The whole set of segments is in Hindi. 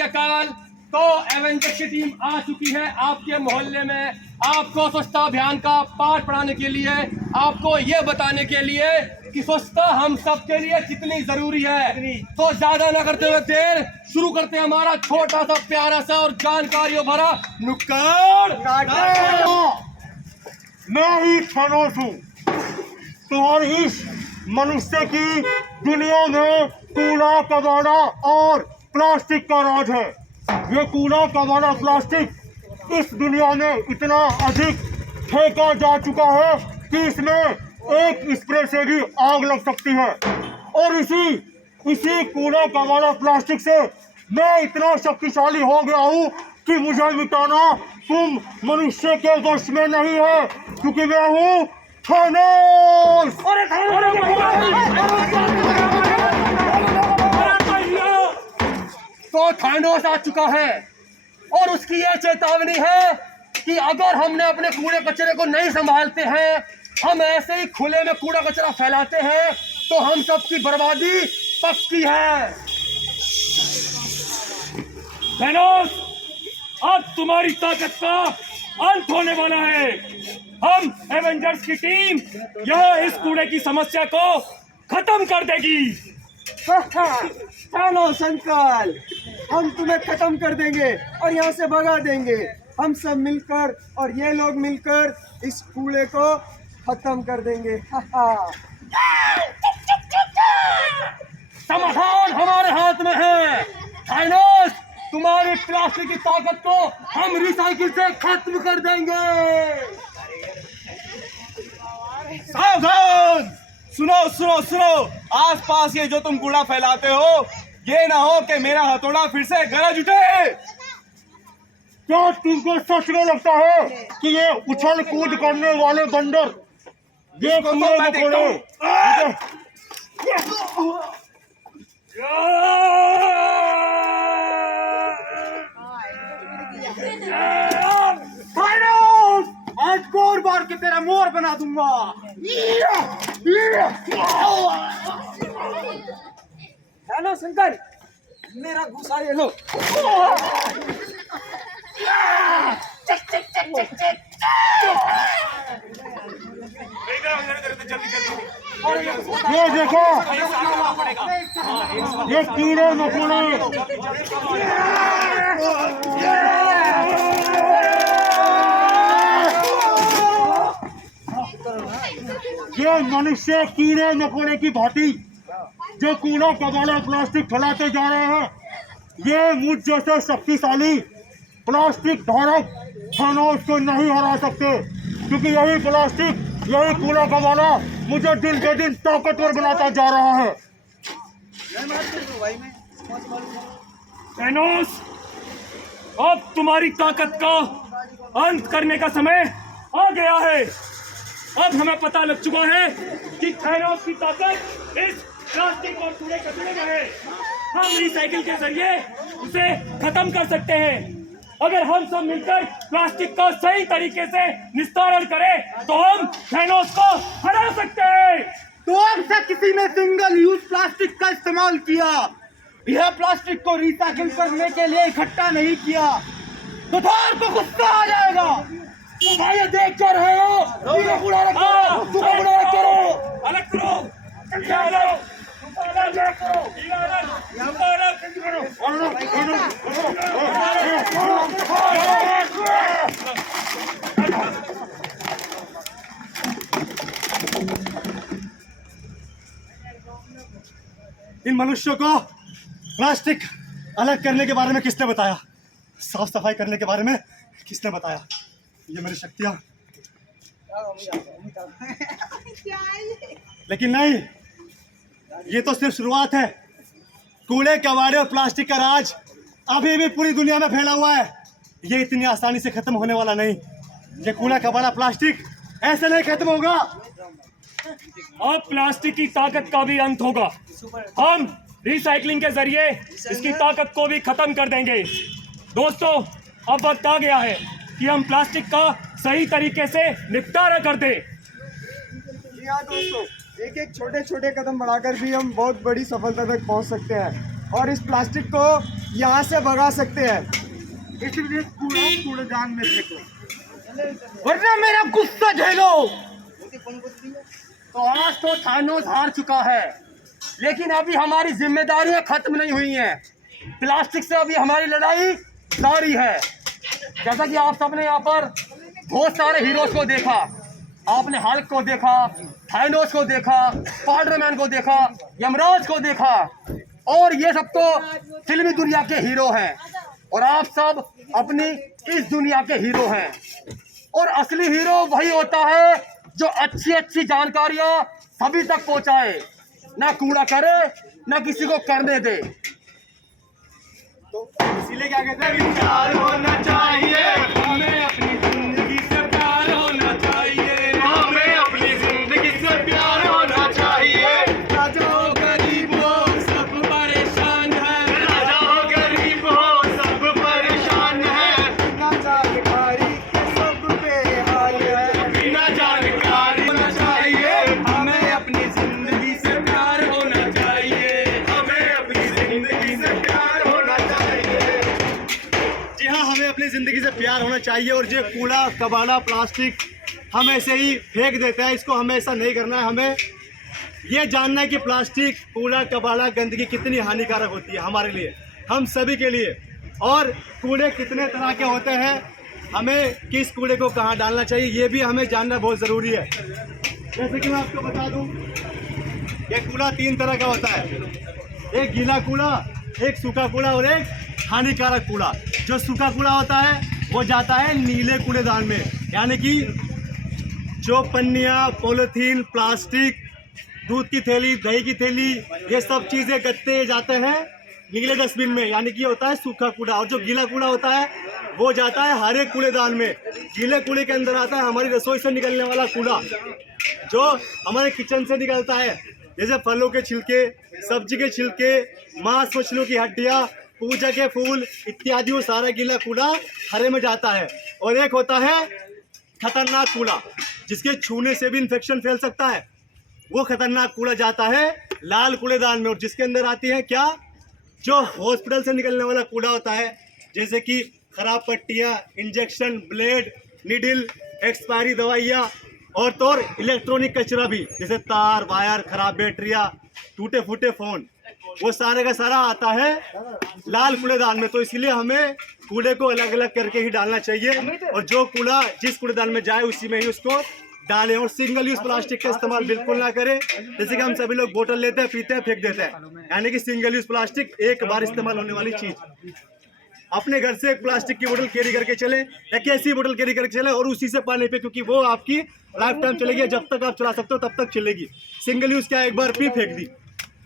श्री अकाल। तो एवेंजर्स की टीम आ चुकी है आपके मोहल्ले में, आपको स्वच्छता अभियान का पाठ पढ़ाने के लिए, आपको ये बताने के लिए कि स्वच्छता हम सब के लिए कितनी जरूरी है। तो ज्यादा न करते हुए देर शुरू करते हैं हमारा छोटा सा प्यारा सा और जानकारियों भरा नुक्कड़। मैं ही थैनोस हूँ। तुम्हारी इस मनुष्य की दुनिया में कूड़ा कबाड़ा और प्लास्टिक का राज है। ये कूड़ा कबाड़ा प्लास्टिक इस दुनिया में इतना अधिक फेंका जा चुका है कि इसमें एक स्प्रे से भी आग लग सकती है। और इसी कूड़ा कबाड़ा प्लास्टिक से मैं इतना शक्तिशाली हो गया हूँ कि मुझे मिटाना तुम मनुष्य के वश में नहीं है, क्योंकि मैं हूँ थैनोस। तो थैनोस आ चुका है और उसकी यह चेतावनी है कि अगर हमने अपने कूड़े कचरे को नहीं संभालते हैं, हम ऐसे ही खुले में कूड़ा कचरा फैलाते हैं, तो हम सबकी बर्बादी पक्की है। थैनोस, अब तुम्हारी ताकत का अंत होने वाला है। हम एवेंजर्स की टीम यह इस कूड़े की समस्या को खत्म कर देगी। थैनोस अंकल, हम तुम्हें खत्म कर देंगे और यहाँ से भगा देंगे। हम सब मिलकर और ये लोग मिलकर इस कूड़े को खत्म कर देंगे। समाधान हमारे हाथ में है। थैनोस, तुम्हारी प्लास्टिक की ताकत को हम रिसाइकिल से खत्म कर देंगे। सावधान! सुनो सुनो सुनो, आसपास ये जो तुम कूड़ा फैलाते हो, ये ना हो कि मेरा हथौड़ा फिर से गरज उठे। क्या तुमको सच में लगता है कि ये उछल कूद करने वाले बंदर ये कूड़े मकोड़े आज को और बार के तेरा मोर बना दूंगा। थैनोस अंकल, मेरा गुस्सा ये लो। ये देखो, ये कीड़े मकोड़े ये मनुष्य कीड़े मकोड़े की भांति जो कूड़ा कबाड़ा प्लास्टिक फैलाते जा रहे हैं, ये मुझ जैसे शक्तिशाली प्लास्टिक धारक थैनोस को नहीं हरा सकते, क्योंकि यही प्लास्टिक, यही कूड़ा कबाड़ा मुझे दिन के दिन ताकतवर बनाता जा रहा है। थैनोस, अब तुम्हारी ताकत का अंत करने का समय आ गया है। अब हमें पता लग चुका है कि थैनोस की ताकत इस प्लास्टिक और कूड़े कचरे में है। हम रिसाइकिल के जरिए उसे खत्म कर सकते हैं। अगर हम सब मिलकर प्लास्टिक का सही तरीके से निस्तारण करें तो हम थैनोस को हरा सकते हैं। तो अब से किसी ने सिंगल यूज प्लास्टिक का इस्तेमाल किया, यह प्लास्टिक को रिसाइकिल करने के लिए इकट्ठा नहीं किया, तो थोर को गुस्सा आ जाएगा। भाई ये देख कर रहे हो, कूड़ा अलग करो, कूड़ा अलग करो, अलग करो, इन मनुष्यों को प्लास्टिक अलग करने के बारे में किसने बताया? साफ सफाई करने के बारे में किसने बताया? ये मेरी शक्तियां, लेकिन नहीं, ये तो सिर्फ शुरुआत है। कूड़े कबाड़े और प्लास्टिक का राज अभी भी पूरी दुनिया में फैला हुआ है। ये इतनी आसानी से खत्म होने वाला नहीं। ये कूड़ा कबाड़ा प्लास्टिक ऐसे नहीं खत्म होगा। अब प्लास्टिक की ताकत का भी अंत होगा। हम रिसाइकलिंग के जरिए इसकी ताकत को भी खत्म कर देंगे। दोस्तों, अब वक्त आ गया है कि हम प्लास्टिक का सही तरीके से निपटारा कर दें। जी हाँ दोस्तों, एक एक छोटे छोटे कदम बढ़ाकर भी हम बहुत बड़ी सफलता तक पहुंच सकते हैं और इस प्लास्टिक को यहाँ से भगा सकते हैं, इसलिए कूड़ा कूड़ेदान में फेंको, वरना मेरा गुस्सा झेलो। तो आज तो थानोस हार चुका है, लेकिन अभी हमारी जिम्मेदारियां खत्म नहीं हुई हैं। प्लास्टिक से अभी हमारी लड़ाई जारी है। जैसा कि आप सबने यहाँ पर बहुत सारे हीरोज को देखा, आपने हल्क को देखा, थानोस को देखा, स्पाइडरमैन को देखा, यमराज को देखा, और ये सब तो फिल्मी दुनिया के हीरो हैं, और आप सब अपनी इस दुनिया के हीरो हैं। और असली हीरो वही होता है जो अच्छी अच्छी जानकारियां सभी तक पहुंचाए, ना कूड़ा करे ना किसी को करने दे। इसीलिए क्या कहते हैं, प्यार होना चाहिए, हमें अपनी जिंदगी से प्यार होना चाहिए, हमें अपनी जिंदगी से प्यार होना चाहिए। राजा हो गरीब हो सब परेशान है, राजा हो गरीब हो सब परेशान है, बिना जानकारी के सब बेहाल है। बिना जानकारी होना चाहिए, हमें अपनी जिंदगी से प्यार होना चाहिए, हमें अपनी जिंदगी से प्यार होना चाहिए। जी हाँ, हमें अपनी ज़िंदगी से प्यार होना चाहिए। और जो कूड़ा कबाड़ा प्लास्टिक हम ऐसे ही फेंक देते हैं, इसको हमें ऐसा नहीं करना है। हमें ये जानना है कि प्लास्टिक, कूड़ा कबाड़ा, गंदगी कितनी हानिकारक होती है हमारे लिए, हम सभी के लिए, और कूड़े कितने तरह के होते हैं, हमें किस कूड़े को कहाँ डालना चाहिए, ये भी हमें जानना बहुत ज़रूरी है। जैसे कि मैं आपको बता दूँ, ये कूड़ा 3 तरह का होता है, एक गीला कूड़ा, एक सूखा कूड़ा और एक हानिकारक कूड़ा। जो सूखा कूड़ा होता है वो जाता है नीले कूड़ेदान में, यानी कि जो पन्नियाँ, पॉलीथीन, प्लास्टिक, दूध की थैली, दही की थैली, ये सब चीज़ें गत्ते जाते हैं नीले डस्टबिन में, यानी कि होता है सूखा कूड़ा। और जो गीला कूड़ा होता है वो जाता है हरे कूड़ेदान में। गीले कूड़े के अंदर आता है हमारी रसोई से निकलने वाला कूड़ा, जो हमारे किचन से निकलता है, जैसे फलों के छिलके, सब्जी के छिलके, मांस मछलियों की हड्डियाँ, पूजा के फूल इत्यादि, वो सारा गीला कूड़ा हरे में जाता है। और एक होता है खतरनाक कूड़ा, जिसके छूने से भी इन्फेक्शन फैल सकता है, वो खतरनाक कूड़ा जाता है लाल कूड़ेदान में। और जिसके अंदर आती है क्या, जो हॉस्पिटल से निकलने वाला कूड़ा होता है, जैसे कि खराब पट्टियाँ, इंजेक्शन, ब्लेड, निडिल, एक्सपायरी दवाइयाँ, और तो और इलेक्ट्रॉनिक कचरा भी, जैसे तार, वायर, खराब बैटरियाँ, टूटे फूटे फ़ोन, वो सारे का सारा आता है लाल कूड़ेदान में। तो इसलिए हमें कूड़े को अलग अलग करके ही डालना चाहिए, और जो कूड़ा जिस कूड़ेदान में जाए उसी में ही उसको डालें। और सिंगल यूज प्लास्टिक का इस्तेमाल बिल्कुल ना करें। जैसे कि हम सभी लोग बोतल लेते हैं, पीते हैं, फेंक देते हैं, यानी कि सिंगल यूज प्लास्टिक, एक बार इस्तेमाल होने वाली चीज़। अपने घर से एक प्लास्टिक की बोतल कैरी करके चले, या कैसी बोतल कैरी करके चले, और उसी से पानी पे, क्योंकि वो आपकी लाइफ टाइम चलेगी, जब तक आप चला सकते हो तब तक चलेगी। सिंगल यूज़ क्या, एक बार पी फेंक दी।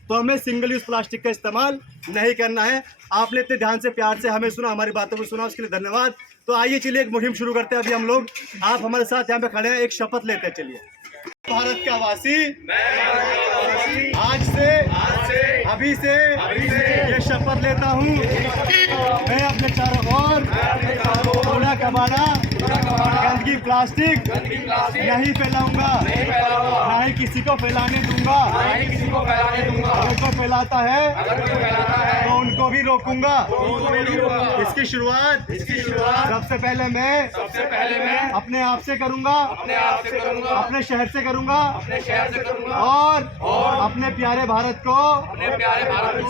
तो हमें सिंगल यूज़ प्लास्टिक का इस्तेमाल नहीं करना है। आपने इतने ध्यान से, प्यार से हमें सुना, हमारी बातों को सुना, उसके लिए धन्यवाद। तो आइए चलिए एक मुहिम शुरू करते हैं अभी हम लोग। आप हमारे साथ यहाँ पे खड़े हैं, एक शपथ लेते हैं। चलिए। भारत का वासी, आज से अभी से ये शपथ लेता हूँ, मैं अपने चारों ओर कूड़ा कबाड़ा, गंदगी, प्लास्टिक नहीं फैलाऊंगा, ना ही किसी को फैलाने दूंगा। अगर कोई फैलाता है तो उनको भी रोकूंगा। इसकी शुरुआत सबसे पहले मैं अपने आप से करूंगा, अपने शहर से करूंगा, और अपने प्यारे भारत को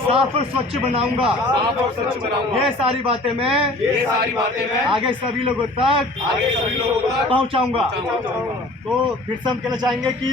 साफ और स्वच्छ बनाऊंगा। ये सारी बातें मैं आगे सभी लोगों तक पहुंचाऊंगा। तो फिर से हम कहना चाहेंगे कि